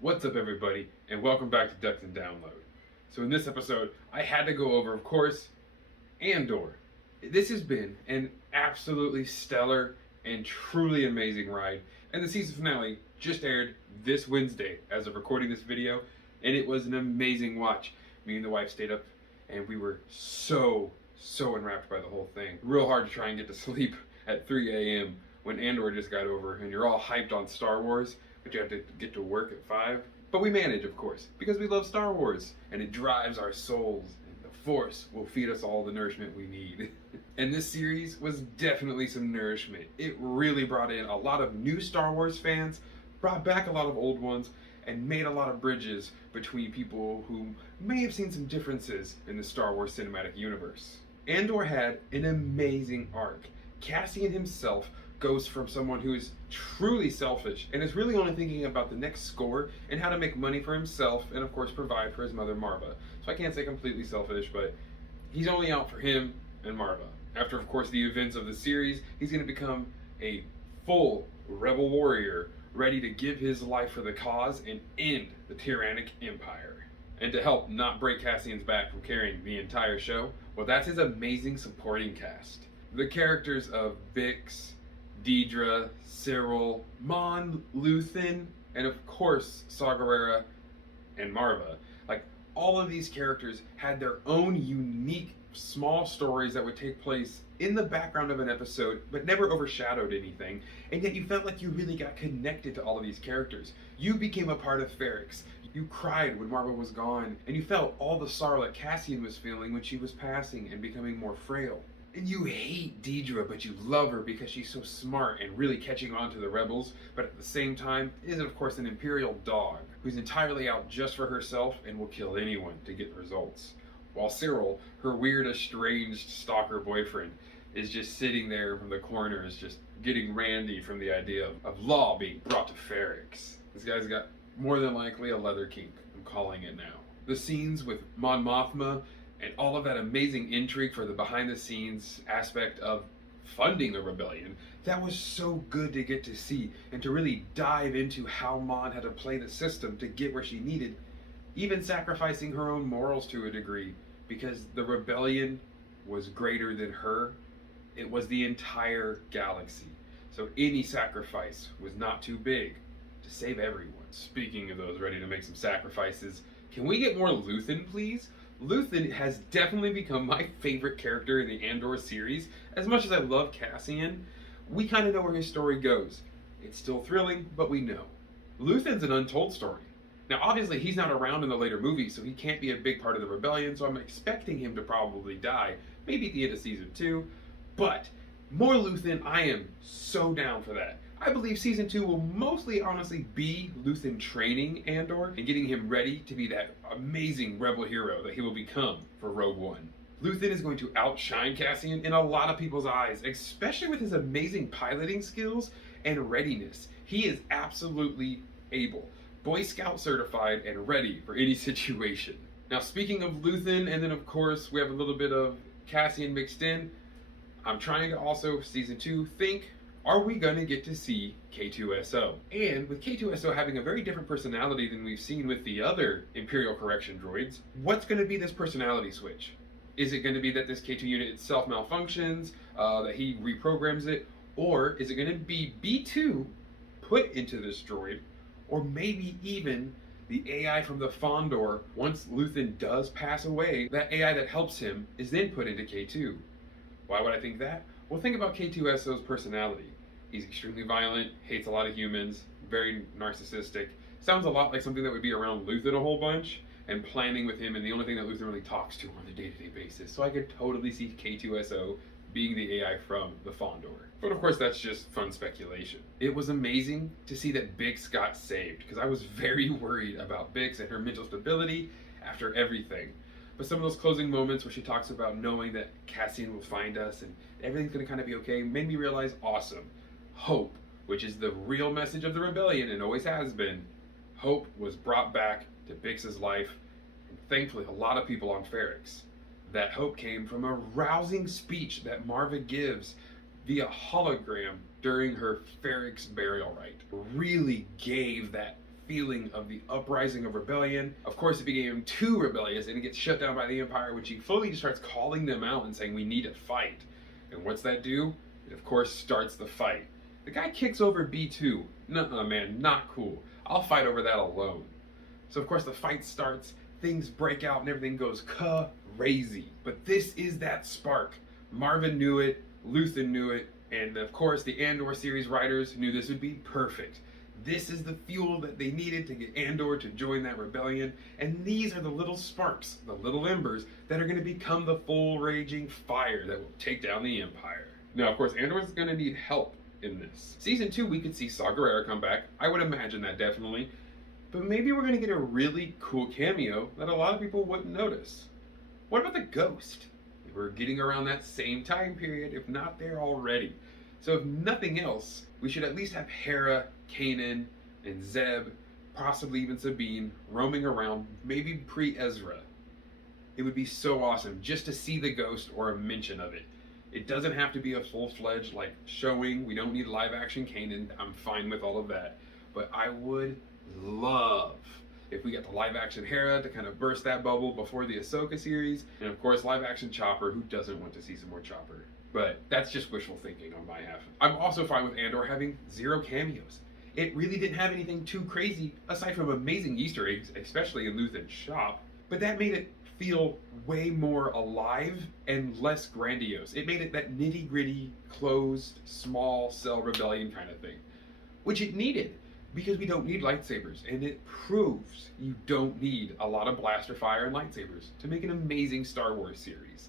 What's up, everybody, and welcome back to Ducks and Download. So in this episode, I had to go over, of course, Andor. This has been an absolutely stellar and truly amazing ride, and the season finale just aired this Wednesday as of recording this video, and it was an amazing watch. Me and the wife stayed up, and we were so enwrapped by the whole thing. Real hard to try and get to sleep at 3 a.m. when Andor just got over, and you're all hyped on Star Wars, but you have to get to work at 5. But we manage, of course, because we love Star Wars, and it drives our souls, and the Force will feed us all the nourishment we need. And this series was definitely some nourishment. It really brought in a lot of new Star Wars fans, brought back a lot of old ones, and made a lot of bridges between people who may have seen some differences in the Star Wars cinematic universe. Andor had an amazing arc. Cassian himself goes from someone who is truly selfish and is really only thinking about the next score and how to make money for himself and, of course, provide for his mother Marva. So I can't say completely selfish, but he's only out for him and Marva. After, of course, the events of the series, he's going to become a full rebel warrior ready to give his life for the cause and end the tyrannic empire. And to help not break Cassian's back from carrying the entire show, well, that's his amazing supporting cast. The characters of Bix, Deidre, Cyril, Mon, Luthen, and of course Saw Gerrera and Marva. Like, all of these characters had their own unique small stories that would take place in the background of an episode but never overshadowed anything, and yet you felt like you really got connected to all of these characters. You became a part of Ferrix. You cried when Marva was gone, and you felt all the sorrow that Cassian was feeling when she was passing and becoming more frail. And you hate Deidre, but you love her because she's so smart and really catching on to the rebels, but at the same time is, of course, an Imperial dog who's entirely out just for herself and will kill anyone to get results. While Cyril, her weird, estranged stalker boyfriend, is just sitting there from the corners, just getting randy from the idea of law being brought to Ferrix. This guy's got more than likely a leather kink. I'm calling it now. The scenes with Mon Mothma and all of that amazing intrigue for the behind-the-scenes aspect of funding the rebellion, that was so good to get to see and to really dive into how Mon had to play the system to get where she needed, even sacrificing her own morals to a degree, because the rebellion was greater than her. It was the entire galaxy. So any sacrifice was not too big to save everyone. Speaking of those ready to make some sacrifices, can we get more Luthen, please? Luthen has definitely become my favorite character in the Andor series. As much as I love Cassian, we kind of know where his story goes. It's still thrilling, but we know. Luthen's an untold story. Now, obviously, he's not around in the later movies, so he can't be a big part of the rebellion, so I'm expecting him to probably die, maybe at the end of season 2. But more Luthen, I am so down for that. I believe season 2 will mostly honestly be Luthen training Andor and getting him ready to be that amazing rebel hero that he will become for Rogue One. Luthen is going to outshine Cassian in a lot of people's eyes, especially with his amazing piloting skills and readiness. He is absolutely able, Boy Scout certified, and ready for any situation. Now, speaking of Luthen, and then of course we have a little bit of Cassian mixed in, I'm trying to also, season 2, think, are we going to get to see K2SO? And with K2SO having a very different personality than we've seen with the other Imperial Correction droids, what's going to be this personality switch? Is it going to be that this K2 unit itself malfunctions, that he reprograms it, or is it going to be B2 put into this droid, or maybe even the AI from the Fondor, once Luthen does pass away, that AI that helps him is then put into K2. Why would I think that? Well, think about K2SO's personality. He's extremely violent, hates a lot of humans, very narcissistic. Sounds a lot like something that would be around Luthen a whole bunch, and planning with him, and the only thing that Luthen really talks to on a day-to-day basis. So I could totally see K2SO being the AI from the Fondor. But of course, that's just fun speculation. It was amazing to see that Bix got saved, because I was very worried about Bix and her mental stability after everything. But some of those closing moments where she talks about knowing that Cassian will find us and everything's going to kind of be okay made me realize, awesome. Hope, which is the real message of the rebellion and always has been, hope was brought back to Bix's life, and thankfully a lot of people on Ferrix. That hope came from a rousing speech that Marva gives via hologram during her Ferrix burial rite. Really gave that feeling of the uprising of rebellion. Of course, it became too rebellious and it gets shut down by the Empire, which he fully just starts calling them out and saying, we need to fight. And what's that do? It, of course, starts the fight. The guy kicks over B2. Nuh-uh, man, not cool. I'll fight over that alone. So, of course, the fight starts, things break out, and everything goes crazy. But this is that spark. Marvin knew it, Luthen knew it, and, of course, the Andor series writers knew this would be perfect. This is the fuel that they needed to get Andor to join that rebellion, and these are the little sparks, the little embers, that are going to become the full raging fire that will take down the Empire. Now, of course, Andor is going to need help in this. Season 2, we could see Saw Gerrera come back. I would imagine that, definitely. But maybe we're going to get a really cool cameo that a lot of people wouldn't notice. What about the Ghost? We're getting around that same time period, if not there already. So if nothing else, we should at least have Hera, Kanan, and Zeb, possibly even Sabine, roaming around, maybe pre-Ezra. It would be so awesome just to see the Ghost or a mention of it. It doesn't have to be a full-fledged showing. We don't need live-action Kanan. I'm fine with all of that. But I would love if we got the live-action Hera to kind of burst that bubble before the Ahsoka series. And of course, live-action Chopper. Who doesn't want to see some more Chopper? But that's just wishful thinking on my half. I'm also fine with Andor having 0 cameos. It really didn't have anything too crazy, aside from amazing Easter eggs, especially in Luthen's shop. But that made it feel way more alive and less grandiose. It made it that nitty-gritty, closed, small cell rebellion kind of thing, which it needed, because we don't need lightsabers, and it proves you don't need a lot of blaster fire and lightsabers to make an amazing Star Wars series.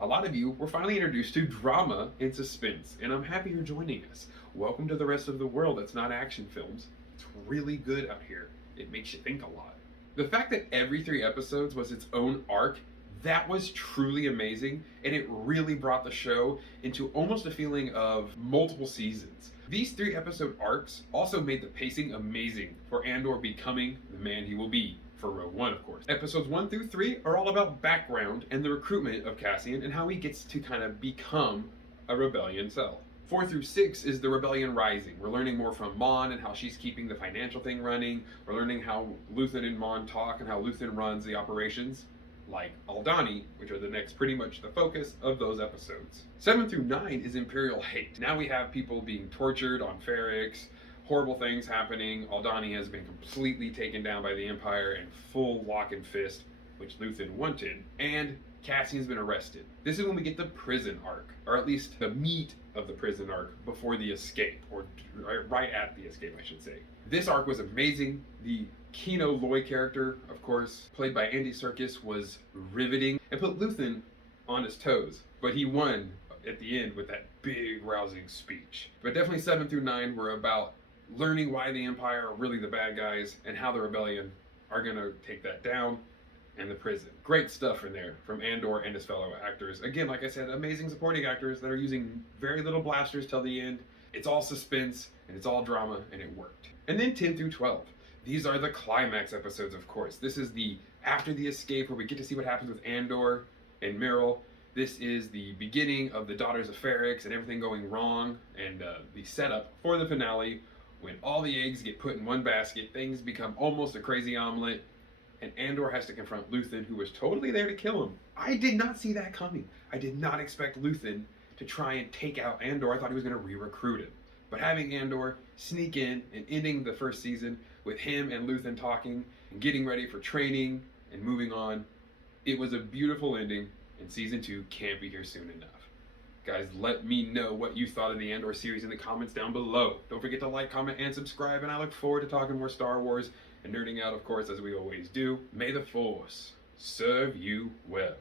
A lot of you were finally introduced to drama and suspense, and I'm happy you're joining us. Welcome to the rest of the world that's not action films. It's really good out here. It makes you think a lot. The fact that every 3 episodes was its own arc, that was truly amazing, and it really brought the show into almost a feeling of multiple seasons. These 3 episode arcs also made the pacing amazing for Andor becoming the man he will be for Rogue One, of course. Episodes 1 through 3 are all about background and the recruitment of Cassian and how he gets to kind of become a rebellion cell. 4 through 6 is the rebellion rising. We're learning more from Mon and how she's keeping the financial thing running. We're learning how Luthen and Mon talk and how Luthen runs the operations, like Aldhani, which are the next pretty much the focus of those episodes. 7 through 9 is Imperial hate. Now we have people being tortured on Ferrix, horrible things happening. Aldhani has been completely taken down by the Empire in full lock and fist, which Luthen wanted, and Cassian's been arrested. This is when we get the prison arc, or at least the meat of the prison arc before the escape, or right at the escape, I should say. This arc was amazing. The Kino Loy character, of course, played by Andy Serkis, was riveting and put Luthen on his toes, but he won at the end with that big rousing speech. But definitely 7 through 9 were about learning why the Empire are really the bad guys and how the rebellion are going to take that down, and the prison. Great stuff in there from Andor and his fellow actors. Again, like I said, amazing supporting actors that are using very little blasters till the end. It's all suspense and it's all drama, and it worked. And then 10 through 12. These are the climax episodes, of course. This is the after the escape where we get to see what happens with Andor and Meryl. This is the beginning of the Daughters of Ferrix and everything going wrong, and the setup for the finale when all the eggs get put in one basket, things become almost a crazy omelet, and Andor has to confront Luthen, who was totally there to kill him. I did not see that coming. I did not expect Luthen to try and take out Andor. I thought he was going to re-recruit him. But having Andor sneak in and ending the first season with him and Luthen talking and getting ready for training and moving on, it was a beautiful ending, and season 2 can't be here soon enough. Guys, let me know what you thought of the Andor series in the comments down below. Don't forget to like, comment, and subscribe, and I look forward to talking more Star Wars and nerding out, of course, as we always do. May the Force serve you well.